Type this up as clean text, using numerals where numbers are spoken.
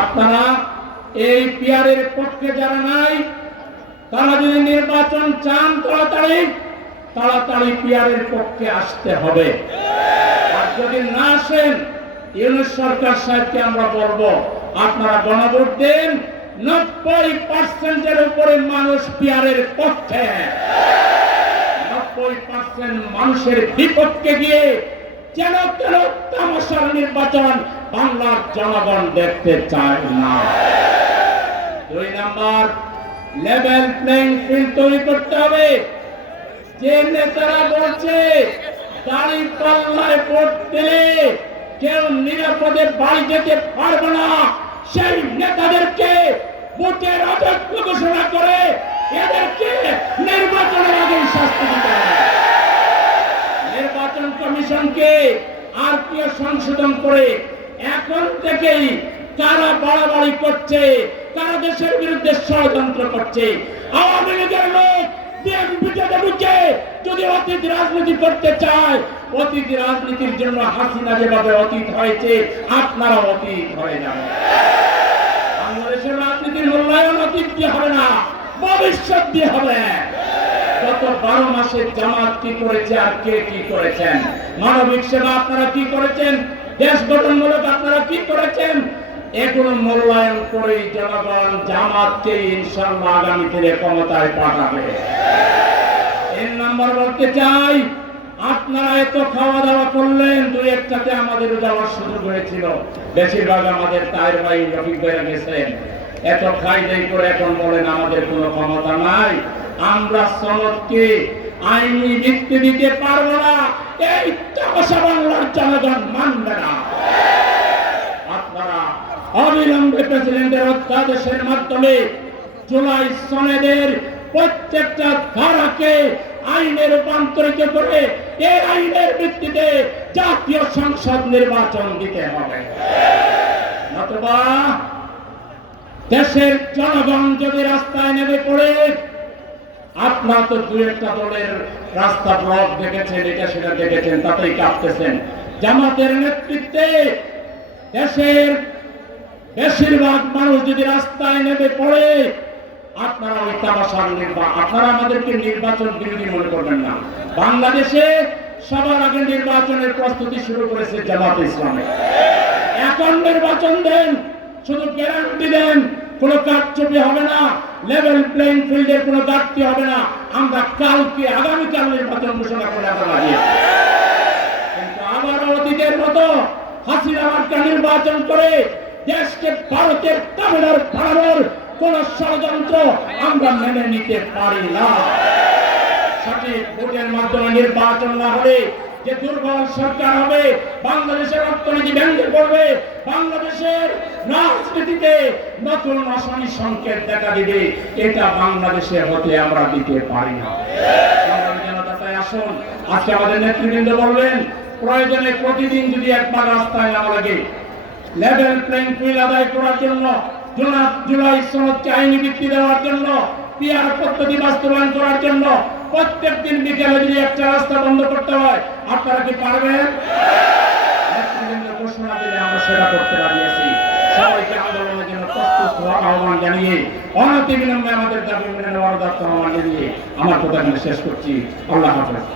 আপনারা এই পিয়ারের পক্ষে যারা নাই তারা যদি নির্বাচন চান তাড়াতাড়ি পিয়ারের পক্ষে আসতে হবে। আর যদি না আসেন, ইউনূস সরকার সাহেবকে আমরা বলবো আপনারা গণভোট দেন। 90% উপরে মানুষ পিয়ারের পক্ষে, 90% মানুষের বিপক্ষে গিয়ে যেন তামাশার নির্বাচন বাংলার জনগণ দেখতে চায় না। 2 নাম্বার, লেভেল প্লেইং ফিল্ড তৈরি করতে হবে। যে নেতারা বলছে দাড়ি পাল্লায় ভোট দিলে কেউ নিরাপদে বাড়ি যেতে পারবে না, সেই নেতাদেরকে ভোটের অযোগ্য ঘোষণা করে এদেরকে নির্বাচনের আগে শাস্তি দিতে হবে। নির্বাচন কমিশনকে আরপিও সংশোধন করে এখন থেকেই কারা বাড়াবাড়ি করছে, কারা দেশের বিরুদ্ধে ষড়যন্ত্র করছে, আওয়ামী লীগের লোক যদি অতীত রাজনীতি করতে চায়, অতীত রাজনীতির জন্য হাসিনা যেভাবে অতীত হয়েছে আপনারা অতীত হয়ে যাবেন। বাংলাদেশের রাজনীতির মূল্যায়ন অতীত দিয়ে হবে না, ভবিষ্যৎ দিয়ে হবে। গত 12 মাসে জামাত কি করেছে আর কে কি করেছেন, মানবিক সেবা আপনারা কি করেছেন, দেশ গঠনমূলক আপনারা কি করেছেন, এগুলো মূল্যায়ন করে জনগণ জামাতকে ইনশাআল্লাহ আগামী দিনে ক্ষমতায় পাঠাবে। 3 নাম্বার বলতে চাই, আপনারা এত খাওয়া দাওয়া করলেন, 2-1টাতে আমাদের যাওয়ার সুযোগ হয়েছিল, বেশিরভাগ আমাদের তাইর ভাই রফিক ভাইরা গেছেন। এত খাই দাই করে এখন বলেন আমাদের কোনো ক্ষমতা নাই, আমরা সনদকে আইনি ভিত্তি দিতে পারবো না, এই তামাশা বাংলার জনগণ মানবে না। আপনারা অবিলম্বে প্রেসিডেন্টের অধ্যাদেশের মাধ্যমে জুলাই সনদের প্রত্যেকটা ধারাকে আইনে রূপান্তরিত করে এই আইনের ভিত্তিতে জাতীয় সংসদ নির্বাচন দিতে হবে। নতুবা দেশের জনগণ যদি রাস্তায় নেমে পড়ে, আপনারা তো 2-1টা দলের রাস্তা ব্লক দেখেছেন, এটা সেটা দেখেছেন, তাতেই কাঁপতেছেন। জামাতের নেতৃত্বে দেশের বেশিরভাগ মানুষ যদি রাস্তায় নেমে পড়ে, আপনারা ওই তামাশার আপনারা আমাদেরকে নির্বাচন বিরোধী মনে করবেন না। বাংলাদেশে সবার আগে নির্বাচনের প্রস্তুতি শুরু করেছে জামাতে ইসলামী। এখন নির্বাচন দেন, শুধু গ্যারান্টি দেন, কোনো কারচুপি হবে না, লেভেল প্লেইং ফিল্ডের কোনো ঘাটতি হবে না। আমরা আগামীকাল নির্বাচন ঘোষণা করে আমরা লাগিয়েছি, কিন্তু আবার অতীতের মতো হাসিনা মার্কা নির্বাচন করে দেশকে ভারতের তামিলনাড়ু বানানোর কোন ষড়যন্ত্র আমরা মেনে নিতে পারি না। সঠিক ভোটের মাধ্যমে নির্বাচন না হলে যে দুর্বল সরকার হবে, বাংলাদেশের অর্থনীতি ভেঙে পড়বে, বাংলাদেশের রাজনীতিতে নতুন অশনি সংকেত দেখা দিবে, এটা বাংলাদেশে হতে আমরা দিতে পারি না। আসুন, আজকে আমাদের নেতৃবৃন্দ বলবেন প্রয়োজনে প্রতিদিন যদি একবার রাস্তায় নামা লাগে, লেভেল প্লেইং ফিল্ড আদায় করার জন্য, জুলাই সনদকে আইনি ভিত্তি দেওয়ার জন্য, পিয়ার পদ্ধতি বাস্তবায়ন করার জন্য প্রত্যেকদিন বিকেলে যদি একটা রাস্তা বন্ধ করতে হয়, আপনারা কি পারবেন? নেতৃবৃন্দ ঘোষণা দিলে আমরা সেটা করতে রাজিয়েছি। সবাইকে আন্দোলনের জন্য প্রস্তুত হওয়ার আহ্বান জানিয়ে, অনতিবিলম্বে আমাদের দাবি মেনে নেওয়ার আহ্বান জানিয়ে আমার কথা শেষ করছি। আল্লাহ হাফেজ।